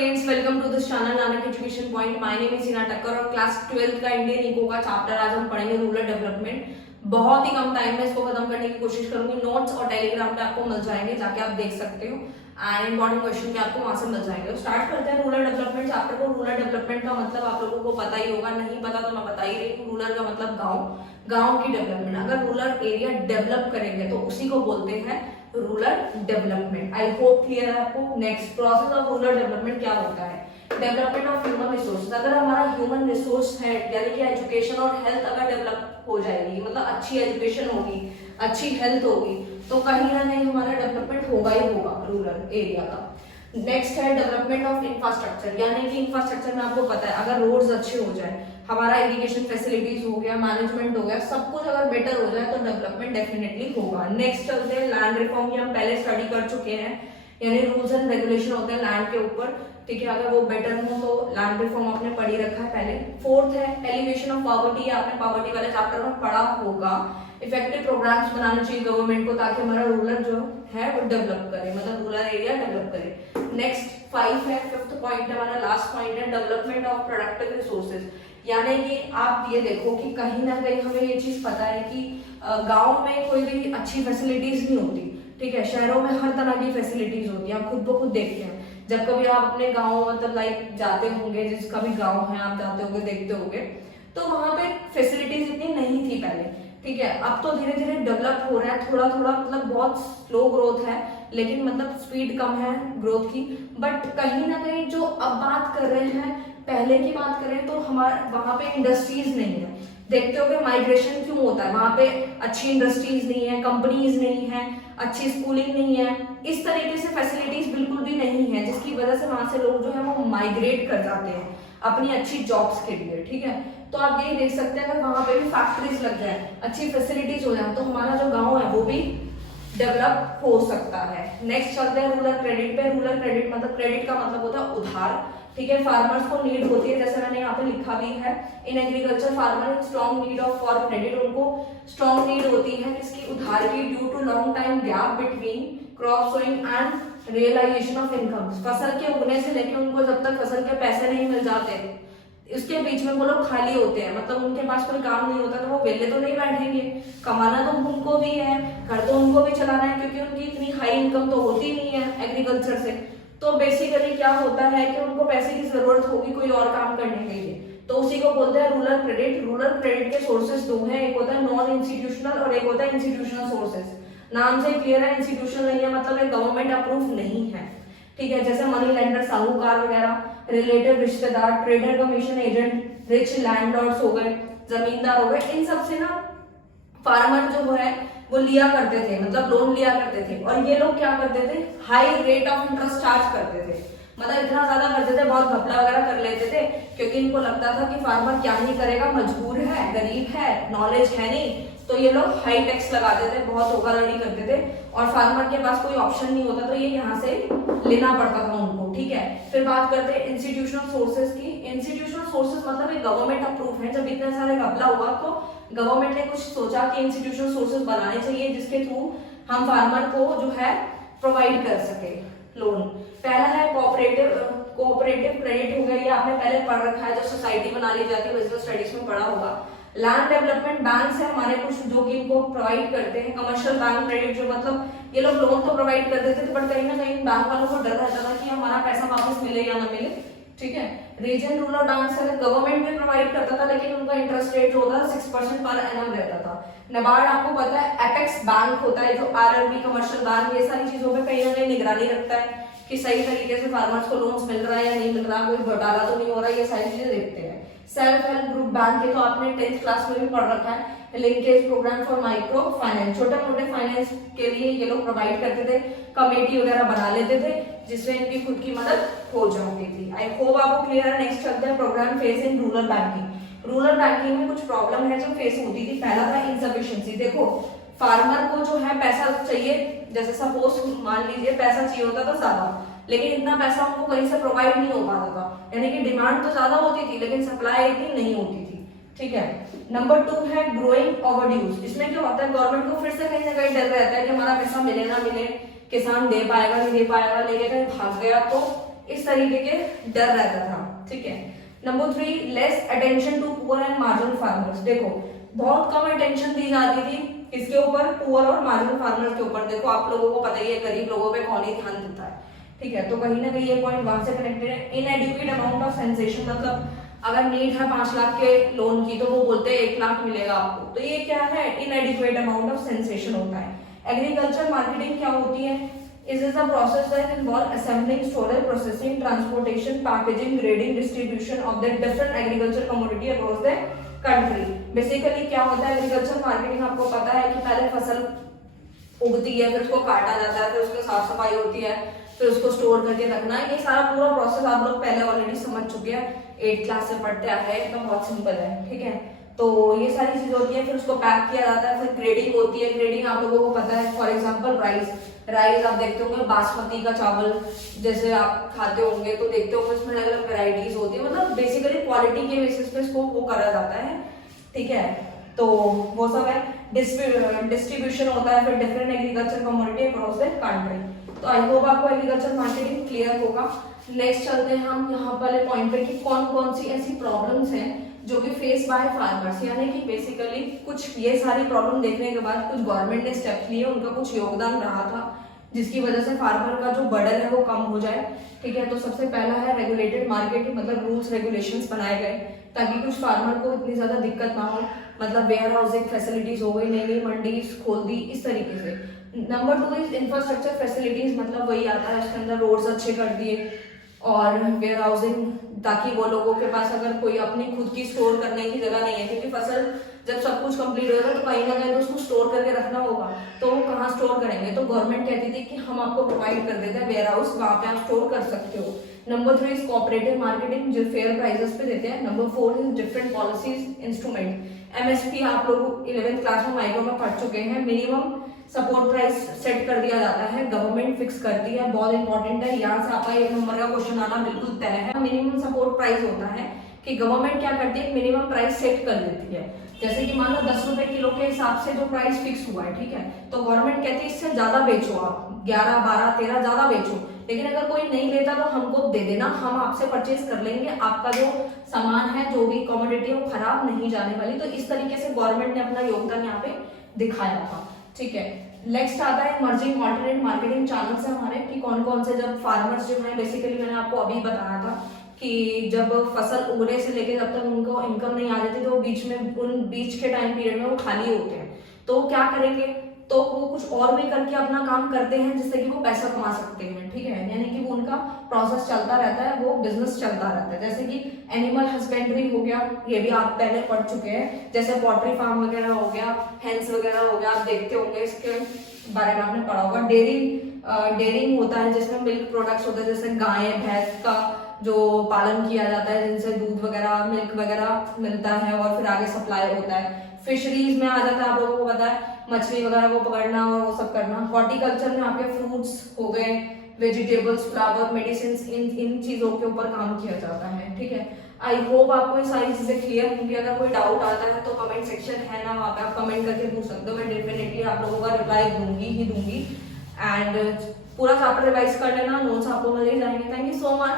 Friends, welcome to this channel Nanak education point. My name is Hina Takkar और class 12th का Indian eco का chapter आज हम पढ़ेंगे रूरल डेवलपमेंट। बहुत ही कम टाइम में इसको खत्म करने की कोशिश करूंगी। नोट्स और टेलीग्राम पे आपको मिल जाएंगे, जाके आप देख सकते हो एंड इंपॉर्टेंट क्वेश्चन भी आपको वहां से मिल जाएंगे। स्टार्ट करते हैं रूरल डेवलपमेंट चैप्टर को। रूरल डेवलपमेंट का मतलब आप लोगों को पता ही होगा, नहीं पता तो मैं बता ही रही हूँ। रूरल का मतलब गाँव की डेवलपमेंट। अगर रूरल एरिया डेवलप करेंगे तो उसी को बोलते हैं rural development. I hope clear है आपको। Next, process of rural development क्या होता है? Development of human resource. अगर हमारा ह्यूमन रिसोर्स है यानी कि एजुकेशन और हेल्थ अगर डेवलप हो जाएगी, मतलब अच्छी एजुकेशन होगी, अच्छी हेल्थ होगी, तो कहीं ना कहीं हमारा डेवलपमेंट होगा ही होगा रूरल एरिया का। नेक्स्ट है डेवलपमेंट ऑफ इंफ्रास्ट्रक्चर, यानी कि इंफ्रास्ट्रक्चर में आपको पता है अगर रोड्स अच्छे हो जाए, हमारा इरिगेशन फैसिलिटीज हो गया, मैनेजमेंट हो गया, सब कुछ अगर बेटर हो जाए तो डेवलपमेंट डेफिनेटली होगा। नेक्स्ट चलते हैं लैंड रिफॉर्म की। हम पहले स्टडी कर चुके हैं, यानी रूल्स एंड रेगुलेशन होते हैं लैंड के ऊपर, ठीक है। अगर वो बेटर हो तो लैंड रिफॉर्म आपने पढ़ी रखा है पहले। फोर्थ है एलिवेशन ऑफ पॉवर्टी, आपने पॉवर्टी वाले चैप्टर में पढ़ा होगा। इफेक्टिव प्रोग्राम्स बनाने चाहिए गवर्नमेंट को ताकि हमारा रूरल जो है वो डेवलप करे, मतलब रूरल एरिया डेवलप करे। नेक्स्ट 5 है, 5th पॉइंट है हमारा, लास्ट पॉइंट है डेवलपमेंट ऑफ प्रोडक्टिव रिसोर्सेज। यानी कि आप ये देखो कि कहीं ना कहीं हमें ये चीज पता है कि गांव में कोई भी अच्छी फैसिलिटीज नहीं होती, ठीक है। शहरों में हर तरह की फैसिलिटीज होती है, आप खुद ब खुद देखते हैं। जब कभी आप अपने गांव मतलब लाइक जाते होंगे, जिसका भी गांव है आप जाते होंगे, देखते होंगे, तो वहां पे फैसिलिटीज इतनी नहीं थी पहले, ठीक है। अब तो धीरे धीरे डेवलप हो रहा है, थोड़ा थोड़ा, मतलब बहुत स्लो ग्रोथ है, लेकिन मतलब स्पीड कम है ग्रोथ की। बट कहीं ना कहीं जो अब बात कर रहे हैं, पहले की बात करें तो हमारे वहां पे इंडस्ट्रीज नहीं है। देखते हो कि माइग्रेशन क्यों होता है, वहां पे अच्छी इंडस्ट्रीज नहीं है, कंपनीज नहीं है, अच्छी स्कूलिंग नहीं है, इस तरीके से फैसिलिटीज बिल्कुल भी नहीं है, जिसकी वजह से वहां से लोग जो है वो माइग्रेट कर जाते हैं अपनी अच्छी जॉब्स के लिए, ठीक है। तो आप यही देख सकते हैं अगर वहां पे भी फैक्ट्रीज लग जाए, अच्छी फैसिलिटीज हो जाए, तो हमारा जो गाँव है वो भी डेवलप हो सकता है। नेक्स्ट चलते हैं रूरल क्रेडिट पे। रूरल क्रेडिट मतलब, क्रेडिट का मतलब होता है उधार, ठीक है। फार्मर्स को नीड होती है, जैसे मैंने यहाँ पे लिखा भी है, in agriculture farmer strong need of for credit. उनको स्ट्रॉन्ग नीड होती है किसकी? उधार की, due to long time gap between crop sowing and realisation of income. फसल के उगने से लेकर उनको जब तक फसल के पैसे नहीं मिल जाते, इसके बीच में वो लोग खाली होते हैं, मतलब उनके पास कोई काम नहीं होता, तो वो वेले तो नहीं बैठेंगे, कमाना तो उनको भी है, घर तो उनको भी चलाना है, क्योंकि उनकी इतनी हाई इनकम तो होती नहीं है एग्रीकल्चर से। तो बेसिकली क्या होता है कि उनको पैसे की जरूरत होगी कोई और काम करने के लिए, तो उसी को बोलते हैं रूरल क्रेडिट। रूरल क्रेडिट के सोर्सेज दो हैं, एक होता है नॉन इंस्टीट्यूशनल और एक होता है इंस्टीट्यूशनल सोर्सेज। नाम से क्लियर है, इंस्टीट्यूशनल नहीं है मतलब गवर्नमेंट अप्रूव नहीं है, ठीक है। जैसे मनी लेंडर, साहूकार वगैरह, रिलेटिव रिश्तेदार, trader, commission agent, rich landlords हो गए, जमींदार हो गए, इन सब से ना फार्मर जो है वो लिया करते थे, मतलब लोन लिया करते थे। और ये लोग क्या करते थे? High rate of interest charge करते थे, मतलब इतना ज्यादा करते थे, बहुत घपला वगैरह कर लेते थे, क्योंकि इनको लगता था कि फार्मर क्या ही करेगा, मजबूर है, गरीब है, नॉलेज है नहीं, तो ये लोग हाई टैक्स लगाते थे, बहुत धोखाधड़ी करते थे, और फार्मर के पास कोई ऑप्शन नहीं होता, तो ये यहाँ से लेना पड़ता था उनको, ठीक है। फिर बात करते हैं इंस्टीट्यूशनल सोर्सेज की। इंस्टीट्यूशनल सोर्सेज मतलब एक गवर्नमेंट अप्रूव है। जब इतने सारे घपला हुआ तो गवर्नमेंट ने कुछ सोचा कि इंस्टीट्यूशनल सोर्सेज बनाने चाहिए, जिसके थ्रू हम फार्मर को जो है प्रोवाइड कर सके लोन। पहला है कोऑपरेटिव क्रेडिट हो गया, ये आपने पहले पढ़ रखा है, जो सोसाइटी बना ली जाती है, बिजनेस स्टडीज में पढ़ा होगा। लैंड डेवलपमेंट बैंक है हमारे कुछ, जो कि इनको प्रोवाइड करते हैं। कमर्शियल बैंक क्रेडिट, जो मतलब ये लोग लोन तो प्रोवाइड कर देते थे, बट कहीं ना कहीं बैंक वालों को डर रहता था कि हमारा पैसा वापस मिले या ना मिले, ठीक है। रीजन रूरल बैंक से गवर्नमेंट भी प्रोवाइड करता था, लेकिन उनका इंटरेस्ट रेट जो होता था 6% पर एनम रहता था। नाबार्ड आपको पता है एपेक्स बैंक होता है, जो आरआरबी, कमर्शियल बैंक, ये सारी चीजों पे कहीं ना कहीं निगरानी रखता है कि सही तरीके से फार्मर्स को लोन्स मिल रहा है या नहीं मिल रहा, कोई घोटाला तो नहीं हो रहा, ये सारी चीजें देखते हैं। सेल्फ हेल्प ग्रुप बैंक के तो आपने 10th क्लास में भी पढ़ रखा है। Linkage programme for micro finance, छोटे मोटे फाइनेंस के लिए ये लोग प्रोवाइड करते थे, कमेटी वगैरह बना लेते थे, जिसमें इनकी खुद की मदद हो जाती थी। आई होप आपको क्लियर है। नेक्स्ट चलते हैं programme face in rural banking. Rural banking में कुछ प्रॉब्लम है जो फेस होती थी। पहला था इनसफिशिएंसी। देखो फार्मर को जो है पैसा चाहिए, जैसे सपोज मान लीजिए पैसा चाहिए होता था ज्यादा, लेकिन इतना पैसा उनको कहीं से प्रोवाइड नहीं हो पाता था, यानी कि डिमांड तो ज्यादा होती थी लेकिन सप्लाई इतनी नहीं होती थी, ठीक है। नंबर 2 है ग्रोइंग ओवरड्यूज। इसमें क्या होता है, गवर्नमेंट को फिर से कहीं ना कहीं डर रहता है कि हमारा पैसा मिले ना मिले, किसान दे पाएगा नहीं दे पाएगा, लेके कहीं भाग गया तो इस तरीके के डर रहता था, ठीक है। Number 3, less attention to poor and marginal farmers. देखो बहुत कम अटेंशन दी जाती थी किसके ऊपर, पुअर और मार्जिनल फार्मर्स के ऊपर। देखो आप लोगों को पता ही है गरीब लोगों पे कौन ही ध्यान देता है, ठीक है। तो कहीं ना कहीं ये पॉइंट वहां से कनेक्टेड है। इनएडिक्वेट अमाउंट ऑफ सेंसेशन, मतलब अगर नीड है 5 लाख के लोन की तो वो बोलते हैं 1 लाख मिलेगा आपको, तो ये क्या है, इनएडिक्वेट अमाउंट ऑफ सेंसेशन होता है। एग्रीकल्चर मार्केटिंग क्या होती है, is the process that involve assembling, storage, processing, transportation, packaging, grading, distribution of the different agriculture commodity across the country. Basically क्या होता है एग्रीकल्चर मार्केटिंग, आपको पता है कि पहले फसल उगती है, फिर उसको काटा जाता है, फिर उसकी साफ सफाई होती है, फिर उसको स्टोर करके रखना है। ये सारा पूरा प्रोसेस आप लोग पहले ऑलरेडी समझ चुके हैं, 8th क्लास से पढ़ते आ रहे हैं, तो बहुत सिंपल है, ठीक है। तो ये सारी चीज होती है, फिर उसको पैक किया जाता है, फिर ग्रेडिंग होती है। ग्रेडिंग आप लोगों को पता है, फॉर एग्जांपल राइस आप देखते होंगे, बासमती का चावल जैसे आप खाते होंगे तो देखते होंगे इसमें अलग अलग वेराइटीज होती है, मतलब बेसिकली क्वालिटी के बेसिस पे इसको वो करा जाता है, ठीक है। तो वो सब है। डिस्ट्रीब्यूशन होता है, फिर different agriculture commodity across the country. तो आई होप आपको एग्रीकल्चर मार्केटिंग क्लियर होगा। नेक्स्ट चलते हैं हम यहाँ वाले पॉइंट पे कि कौन कौन सी ऐसी प्रॉब्लम्स हैं जो कि फेस बाय फार्मर्स, यानी कि बेसिकली कुछ ये सारी प्रॉब्लम देखने के बाद कुछ गवर्नमेंट ने स्टेप लिए, उनका कुछ योगदान रहा था जिसकी वजह से फार्मर का जो बर्डन है वो कम हो जाए, ठीक है। तो सबसे पहला है रेगुलेटेड मार्केट, मतलब रूल्स रेगुलेशंस बनाए गए ताकि कुछ फार्मर को इतनी ज्यादा दिक्कत ना हो, मतलब वेयर हाउसिंग फैसिलिटीज हो गई, नई नई मंडी खोल दी, इस तरीके से। नंबर 2 इज इंफ्रास्ट्रक्चर फैसिलिटीज, मतलब वही आता है उसके अंदर रोड्स अच्छे कर दिए और वेयर हाउसिंग, ताकि वो लोगों के पास अगर कोई अपनी खुद की स्टोर करने की जगह नहीं है, क्योंकि फसल जब सब कुछ कंप्लीट होगा तो कहीं ना कहीं तो उसको स्टोर करके रखना होगा, तो वो कहाँ स्टोर करेंगे। तो गवर्नमेंट कहती थी कि हम आपको प्रोवाइड कर देते हैं वेयर हाउस, वहां पे आप स्टोर कर सकते हो। नंबर 3 इज कोऑपरेटिव मार्केटिंग, जो फेयर प्राइसेस पे देते हैं। Number 4 is different policies instrument. MSP आप लोग 11th क्लास में माइक्रो में पढ़ चुके हैं। मिनिमम सपोर्ट प्राइस सेट कर दिया जाता है, गवर्नमेंट फिक्स करती है, बहुत इंपॉर्टेंट है, यहाँ से आपका 1 नंबर का क्वेश्चन आना बिल्कुल तय है। मिनिमम सपोर्ट प्राइस होता है कि गवर्नमेंट क्या करती है, मिनिमम प्राइस सेट कर देती है। जैसे कि मान लो 10 रुपए किलो के हिसाब से जो प्राइस फिक्स हुआ है, ठीक है, तो गवर्नमेंट कहती है इससे ज्यादा बेचो, आप 11, 12, 13 ज्यादा बेचो, लेकिन अगर कोई नहीं लेता तो हमको दे देना, हम आपसे परचेज कर लेंगे, आपका जो सामान है, जो भी कमोडिटी है वो खराब नहीं जाने वाली। तो इस तरीके से गवर्नमेंट ने अपना योगदान यहाँ पे दिखाया था, ठीक है। नेक्स्ट आता है इमर्जिंग ऑल्टरनेट मार्केटिंग चैनल्स हमारे, कि कौन कौन से, जब फार्मर्स जो है, बेसिकली मैंने आपको अभी बताया था कि जब फसल उगने से लेके जब तक उनको इनकम नहीं आ जाती तो बीच में, उन बीच के टाइम पीरियड में वो खाली होते हैं, तो क्या करेंगे, तो वो कुछ और भी करके अपना काम करते हैं जिससे कि वो पैसा कमा सकते हैं, ठीक है। यानी कि वो उनका प्रोसेस चलता रहता है, वो बिजनेस चलता रहता है। जैसे कि एनिमल हस्बेंड्री हो गया, ये भी आप पहले पढ़ चुके हैं, जैसे पोल्ट्री फार्म वगैरह हो गया, हेंस वगैरह हो गया, आप देखते होंगे, इसके बारे में आपने पढ़ा होगा। डेयरिंग होता है जिसमें मिल्क प्रोडक्ट्स होते हैं, जैसे गाय भैंस का जो पालन किया जाता है, जिनसे दूध वगैरह, मिल्क वगैरह मिलता है और फिर आगे सप्लाई होता है। फिशरीज में आ जाता है, आप लोगों को पता है, मछली वगैरह को पकड़ना और वो सब करना। हॉर्टिकल्चर में आपके फ्रूट्स हो गए, वेजिटेबल्स, फ्लावर, मेडिसिन, इन चीजों के ऊपर काम किया जाता है, ठीक है। आई होप आपको ये सारी चीजें क्लियर होंगी। अगर कोई डाउट आता है तो कमेंट सेक्शन है ना, वहाँ पे आप कमेंट करके पूछ सकते हो, मैं डेफिनेटली आप लोगों का रिप्लाई दूंगी। एंड पूरा चैप्टर रिवाइज कर लेना, नोट्स आपको मिल ही जाएंगे। Thank you so much.